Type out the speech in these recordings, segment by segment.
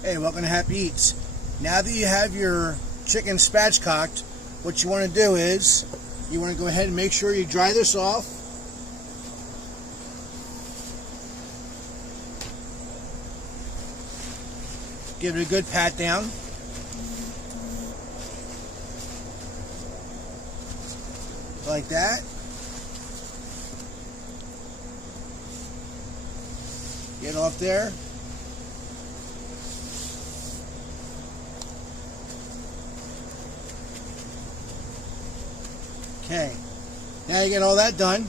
Hey, welcome to Happy Eats. Now that you have your chicken spatchcocked, what you want to do is you want to go ahead and make sure you dry this off. Give it a good pat down. Like that. Get off there. Okay, now you get all that done.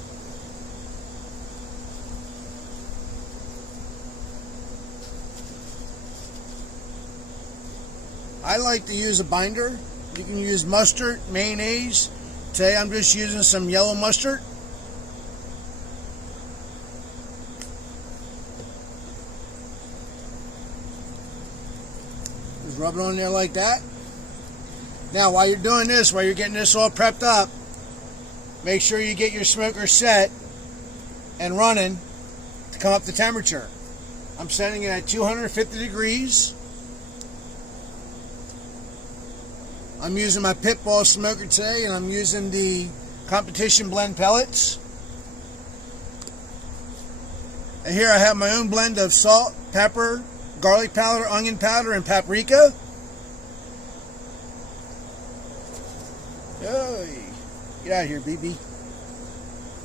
I like to use a binder. You can use mustard, mayonnaise. Today I'm just using some yellow mustard. Just rub it on there like that. Now while you're doing this, while you're getting this all prepped up, make sure you get your smoker set and running to come up to temperature. I'm setting it at 250 degrees. I'm using my Pitbull smoker today, and I'm using the competition blend pellets. And here I have my own blend of salt, pepper, garlic powder, onion powder, and paprika. Hey, get out of here, BB.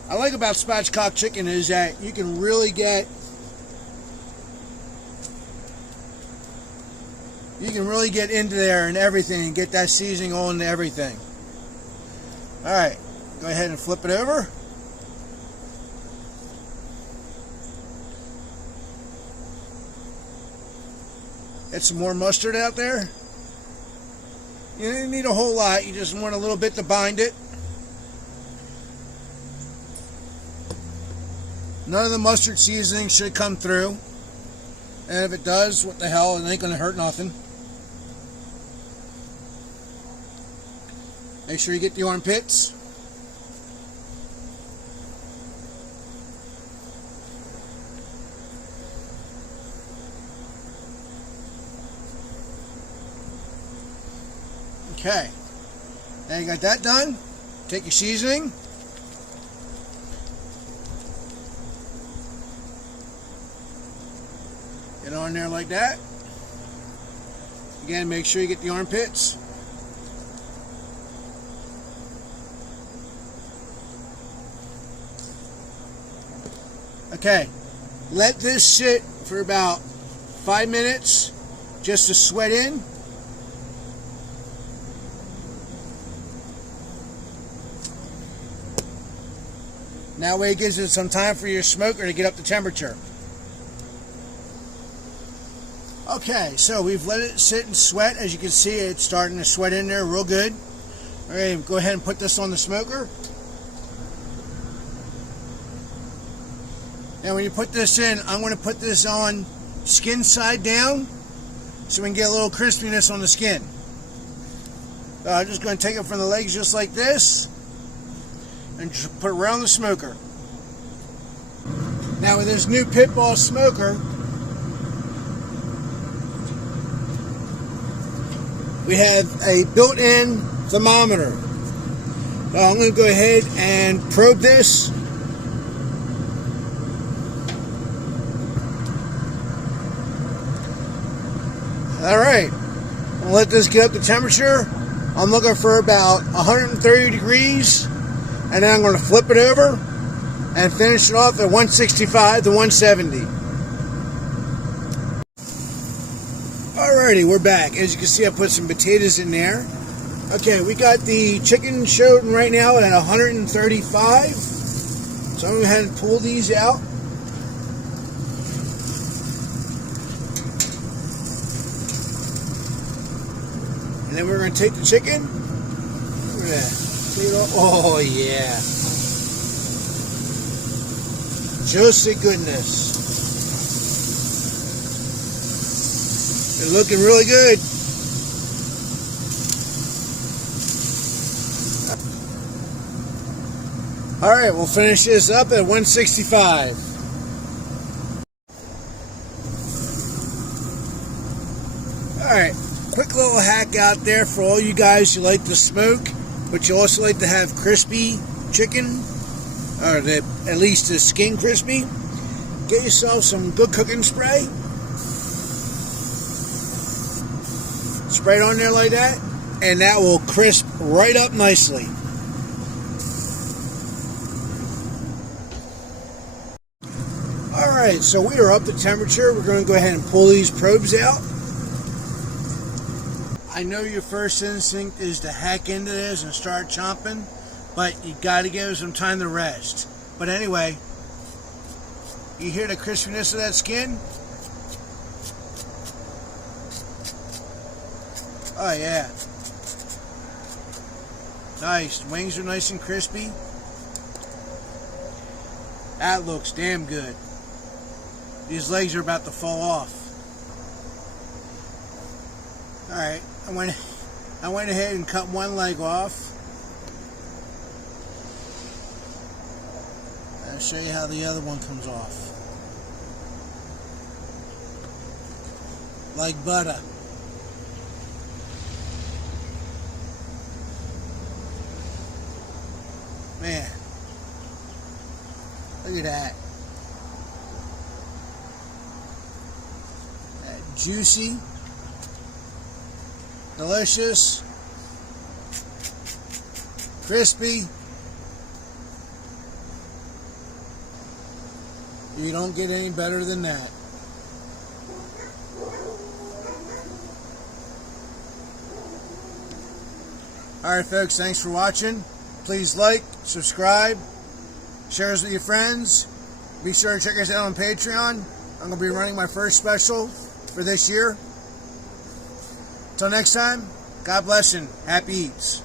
I like about spatchcock chicken is that you can really get into there and everything and get that seasoning on to everything. Alright, go ahead and flip it over. Get some more mustard out there. You don't need a whole lot, you just want a little bit to bind it. None of the mustard seasoning should come through. And if it does, what the hell, it ain't going to hurt nothing. Make sure you get the armpits. Okay. Now you got that done. Take your seasoning. Get on there like that. Again, make sure you get the armpits. Okay, let this sit for about 5 minutes just to sweat in. That way it gives it some time for your smoker to get up to temperature. Okay, so we've let it sit and sweat. As you can see, it's starting to sweat in there real good. All right, go ahead and put this on the smoker. Now when you put this in, I'm going to put this on skin side down so we can get a little crispiness on the skin. I'm just going to take it from the legs just like this and just put it around the smoker. Now with this new Pitbull smoker, we have a built-in thermometer. So I'm going to go ahead and probe this. Alright, I'll let this get up to temperature. I'm looking for about 130 degrees, and then I'm going to flip it over and finish it off at 165 to 170. Alrighty, we're back. As you can see, I put some potatoes in there. Okay, we got the chicken showing right now at 135. So I'm going to go ahead and pull these out. And then we're going to take the chicken. Look at that. Take it off. Oh, yeah. Juicy goodness. It's looking really good. Alright, we'll finish this up at 165. Alright, quick little hack out there for all you guys who like to smoke, but you also like to have crispy chicken, or at least the skin crispy. Get yourself some good cooking spray. Spray it on there like that, and that will crisp right up nicely. Alright, so we are up to temperature. We're going to go ahead and pull these probes out. I know your first instinct is to hack into this and start chomping, but you got to give it some time to rest. But anyway, you hear the crispiness of that skin? Oh yeah. Nice. Wings are nice and crispy. That looks damn good. These legs are about to fall off. Alright, I went ahead and cut one leg off. I'll show you how the other one comes off. Like butter. Man, look at that. That juicy, delicious, crispy. You don't get any better than that. Alright folks, thanks for watching. Please like, subscribe, share us with your friends. Be sure to check us out on Patreon. I'm going to be running my first special for this year. Till next time, God bless and happy eats.